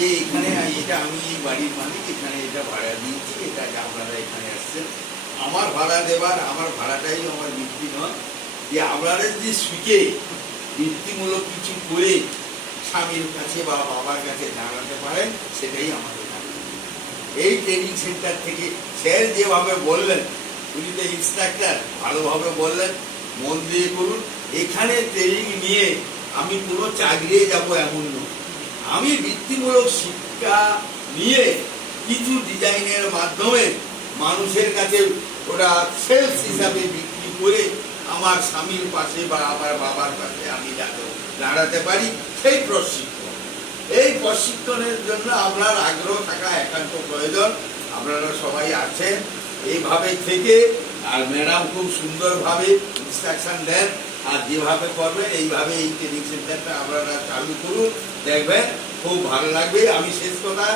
যে এখানে এটা আমি এই বাড়ির মালিক, এখানে এটা ভাড়া দিয়েছি, এটা আপনারা এখানে আসছেন, আমার ভাড়া দেবার, আমার ভাড়াটাই আমার বৃত্তি নয়, যে আপনারা যদি শিখে বৃত্তিমূলক কিছু করে স্বামীর কাছে বা বাবার কাছে জানাতে পারেন, সেটাই আমাদের কাজ। এই ট্রেনিং সেন্টার থেকে স্যার যেভাবে বললেন, উনি তো ইনস্ট্রাক্টর, ভালোভাবে বললেন, মন দিয়ে করুন। এখানে ট্রেনিং নিয়ে আমি পুরো চাকরি যাব এমন নয়, আমি বৃত্তিমূলক শিক্ষা নিয়ে কিছু ডিজাইনের মাধ্যমে মানুষের কাছে ওটা সেলস হিসাবে বিক্রি করে আমার স্বামীর পাশে বা আমার বাবার পাশে আমি যাতে দাঁড়াতে পারি, সেই প্রশিক্ষণ। এই প্রশিক্ষণের জন্য আপনার আগ্রহ থাকা একান্ত প্রয়োজন। আপনারা সবাই আছেন, এইভাবে থেকে, আর ম্যাডাম খুব সুন্দরভাবে ইনস্ট্রাকশন দেন, আর যেভাবে করবেন এইভাবে এই ট্রেনিং সেন্টারটা আপনারা চালু করুন, দেখবেন খুব ভালো লাগবে। আমি শেষ কথা